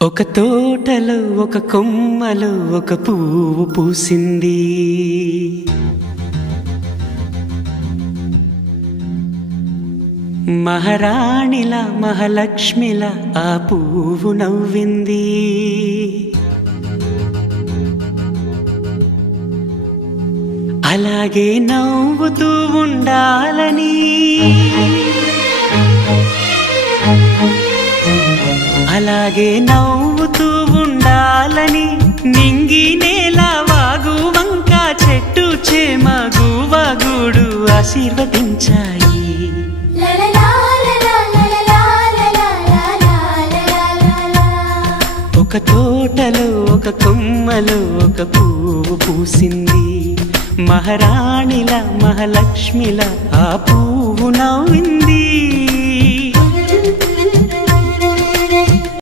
ఒక తోటలో ఒక కొమ్మలో ఒక పువ్వు పూసింది. మహారాణిలా మహాలక్ష్మిలా ఆ పువ్వు నవ్వింది. అలాగే నవ్వుతూ ఉండాలని, అలాగే నవ్వుతూ ఉండాలని నింగి నేల వాగు వంక చెట్టు చేమ గువగూడు ఆశీర్వదించాయి. ఒక తోటలో ఒక కొమ్మలో ఒక పువ్వు పూసింది. మహారాణిలా మహాలక్ష్మిలా ఆ పువ్వు నవ్వింది.